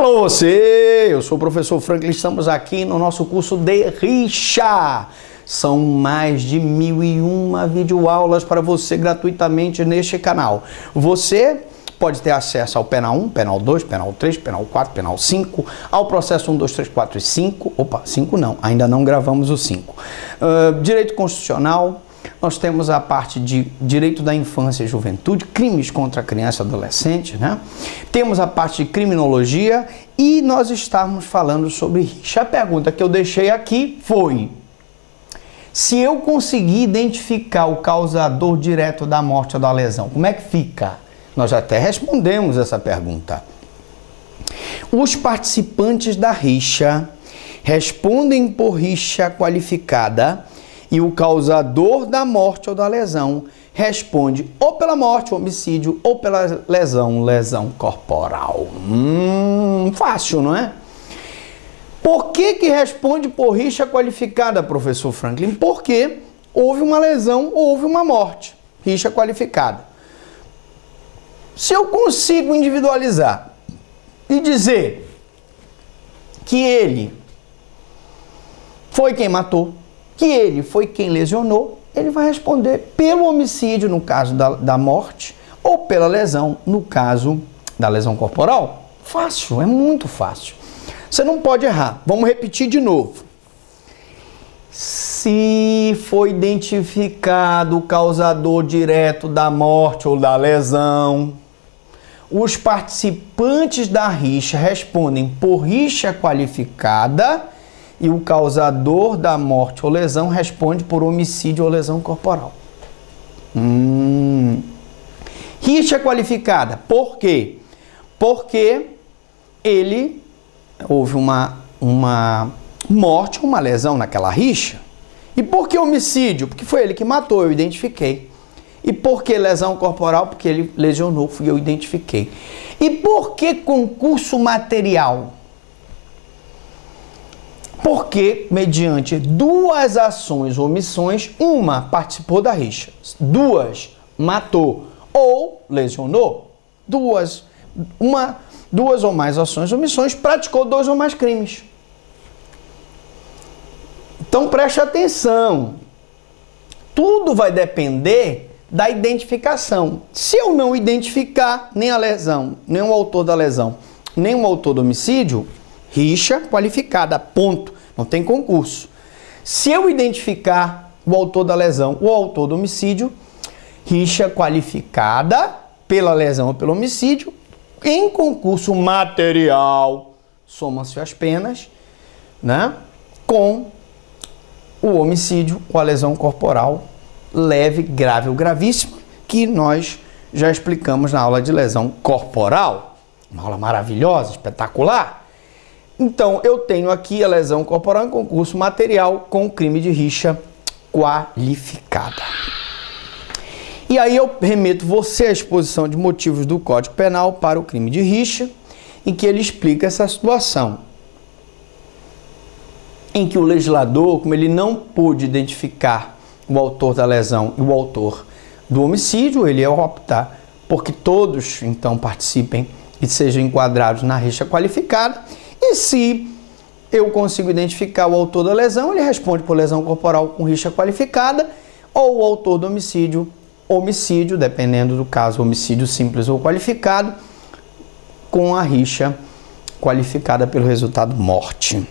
Alô você, eu sou o professor Franklin, estamos aqui no nosso curso de rixa. São mais de 1001 videoaulas para você gratuitamente neste canal. Você pode ter acesso ao Penal 1, Penal 2, Penal 3, Penal 4, Penal 5, ao processo 1, 2, 3, 4 e 5. Opa, 5 não, ainda não gravamos o 5. Direito Constitucional, nós temos a parte de Direito da Infância e Juventude, crimes contra criança e adolescente, né? Temos a parte de Criminologia e nós estamos falando sobre rixa. A pergunta que eu deixei aqui foi: se eu conseguir identificar o causador direto da morte ou da lesão, como é que fica? Nós até respondemos essa pergunta. Os participantes da rixa respondem por rixa qualificada e o causador da morte ou da lesão responde ou pela morte, homicídio, ou pela lesão, lesão corporal. Fácil, não é? Por que responde por rixa qualificada, professor Franklin? Porque houve uma lesão, houve uma morte. Rixa qualificada. Se eu consigo individualizar e dizer que ele foi quem matou, que ele foi quem lesionou, ele vai responder pelo homicídio no caso da morte ou pela lesão no caso da lesão corporal. Fácil, é muito fácil. Você não pode errar. Vamos repetir de novo. Se foi identificado o causador direto da morte ou da lesão, os participantes da rixa respondem por rixa qualificada e o causador da morte ou lesão responde por homicídio ou lesão corporal. Rixa qualificada. Por quê? Porque houve uma morte, uma lesão naquela rixa. E por que homicídio? Porque foi ele que matou, eu identifiquei. E por que lesão corporal? Porque ele lesionou, eu identifiquei. E por que concurso material? Porque, mediante duas ações ou omissões, uma participou da rixa, duas matou ou lesionou, duas ou mais ações ou omissões, praticou dois ou mais crimes. Então preste atenção, tudo vai depender da identificação. Se eu não identificar nem a lesão, nem o autor da lesão, nem o autor do homicídio, rixa qualificada, ponto. Não tem concurso. Se eu identificar o autor da lesão, o autor do homicídio, rixa qualificada pela lesão ou pelo homicídio, em concurso material, somam-se as penas, né? Com o homicídio ou a lesão corporal leve, grave ou gravíssima, que nós já explicamos na aula de lesão corporal. Uma aula maravilhosa, espetacular. Então, eu tenho aqui a lesão corporal em concurso material com crime de rixa qualificada. E aí eu remeto você à exposição de motivos do Código Penal para o crime de rixa, em que ele explica essa situação. Em que o legislador, como ele não pôde identificar o autor da lesão e o autor do homicídio, ele ia optar porque todos, então, participem e sejam enquadrados na rixa qualificada. E se eu consigo identificar o autor da lesão, ele responde por lesão corporal com rixa qualificada, ou o autor do homicídio, homicídio, dependendo do caso, homicídio simples ou qualificado, com a rixa qualificada pelo resultado morte.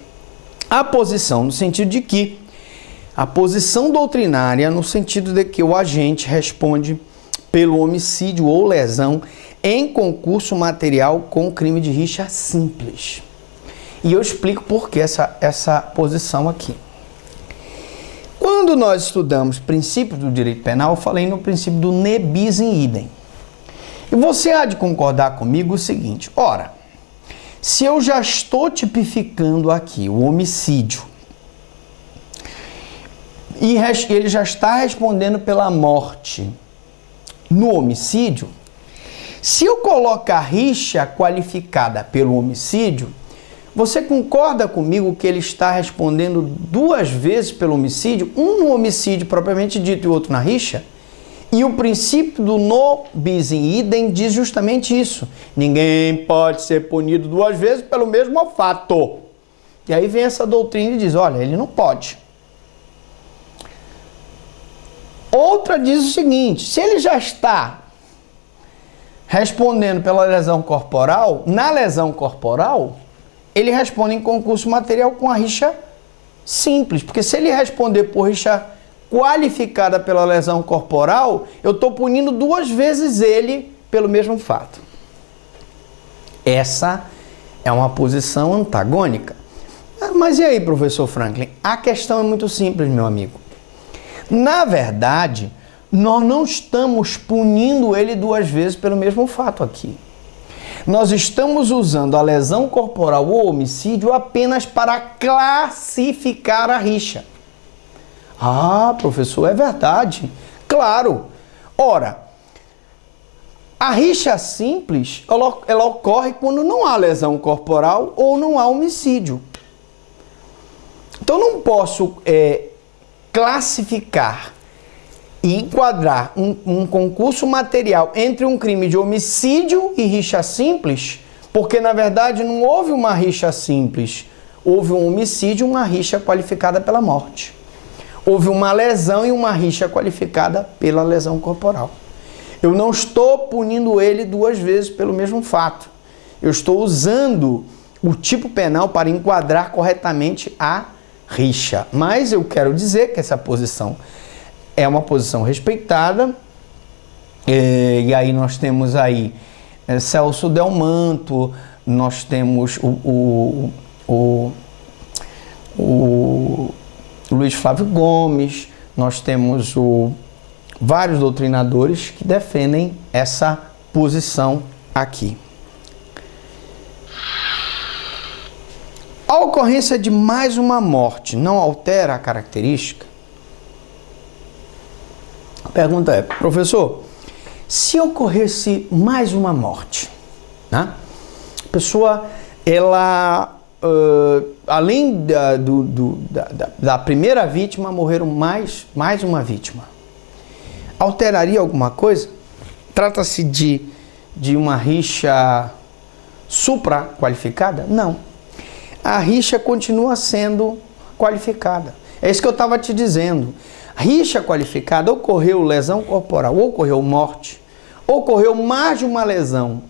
A posição no sentido de que, a posição doutrinária no sentido de que o agente responde pelo homicídio ou lesão em concurso material com crime de rixa simples. E eu explico por que essa posição aqui. Quando nós estudamos princípios do direito penal, eu falei no princípio do ne bis in idem. E você há de concordar comigo o seguinte: ora, se eu já estou tipificando aqui o homicídio e ele já está respondendo pela morte no homicídio, se eu colocar rixa qualificada pelo homicídio, você concorda comigo que ele está respondendo duas vezes pelo homicídio, um no homicídio propriamente dito e outro na rixa? E o princípio do non bis in idem diz justamente isso. Ninguém pode ser punido duas vezes pelo mesmo fato. E aí vem essa doutrina e diz, olha, ele não pode. Outra diz o seguinte, se ele já está respondendo pela lesão corporal, na lesão corporal, ele responde em concurso material com a rixa simples. Porque se ele responder por rixa qualificada pela lesão corporal, eu estou punindo duas vezes ele pelo mesmo fato. Essa é uma posição antagônica. Mas e aí, professor Franklin? A questão é muito simples, meu amigo. Na verdade, nós não estamos punindo ele duas vezes pelo mesmo fato aqui. Nós estamos usando a lesão corporal ou homicídio apenas para classificar a rixa. Ah, professor, é verdade. Claro. Ora, a rixa simples, ela ocorre quando não há lesão corporal ou não há homicídio. Então, não posso classificar e enquadrar um concurso material entre um crime de homicídio e rixa simples, porque, na verdade, não houve uma rixa simples. Houve um homicídio e uma rixa qualificada pela morte. Houve uma lesão e uma rixa qualificada pela lesão corporal. Eu não estou punindo ele duas vezes pelo mesmo fato. Eu estou usando o tipo penal para enquadrar corretamente a rixa. Mas eu quero dizer que essa posição é uma posição respeitada. E aí nós temos aí Celso Delmanto, nós temos o Luiz Flávio Gomes, nós temos vários doutrinadores que defendem essa posição aqui. A ocorrência de mais uma morte não altera a característica? A pergunta é, professor, se ocorresse mais uma morte, né? A pessoa, ela, além da primeira vítima, morreram mais uma vítima. Alteraria alguma coisa? Trata-se de uma rixa supra-qualificada? Não. A rixa continua sendo qualificada. É isso que eu estava te dizendo. Rixa qualificada, ocorreu lesão corporal, ocorreu morte, ocorreu mais de uma lesão,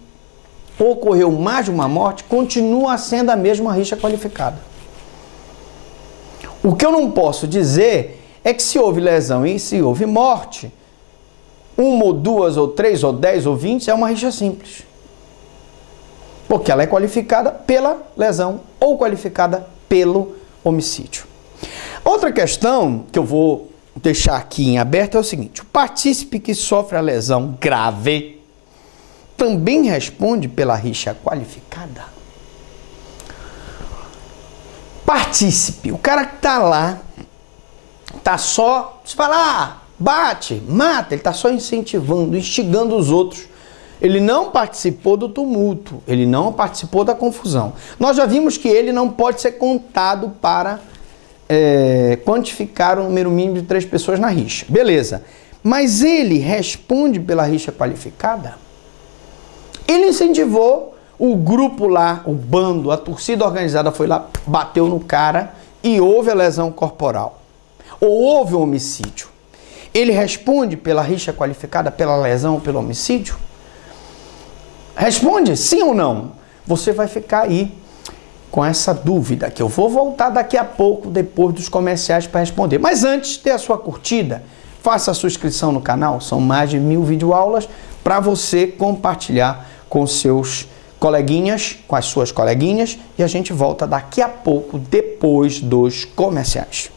ocorreu mais de uma morte, continua sendo a mesma rixa qualificada. O que eu não posso dizer é que se houve lesão e se houve morte, uma ou duas ou três ou 10 ou 20 é uma rixa simples. Porque ela é qualificada pela lesão ou qualificada pelo homicídio. Outra questão que eu vou deixar aqui em aberto é o seguinte: o partícipe que sofre a lesão grave também responde pela rixa qualificada? Partícipe, o cara que está lá, está só, se falar, bate, mata, ele está só incentivando, instigando os outros. Ele não participou do tumulto, ele não participou da confusão. Nós já vimos que ele não pode ser contado para quantificar o número mínimo de 3 pessoas na rixa. Beleza. Mas ele responde pela rixa qualificada? Ele incentivou o grupo lá, o bando, a torcida organizada foi lá, bateu no cara e houve a lesão corporal. Ou houve um homicídio. Ele responde pela rixa qualificada, pela lesão ou pelo homicídio? Responde sim ou não? Você vai ficar aí com essa dúvida, que eu vou voltar daqui a pouco, depois dos comerciais, para responder. Mas antes, dê a sua curtida, faça a sua inscrição no canal, são mais de 1000 videoaulas para você compartilhar com seus coleguinhas, com as suas coleguinhas, e a gente volta daqui a pouco, depois dos comerciais.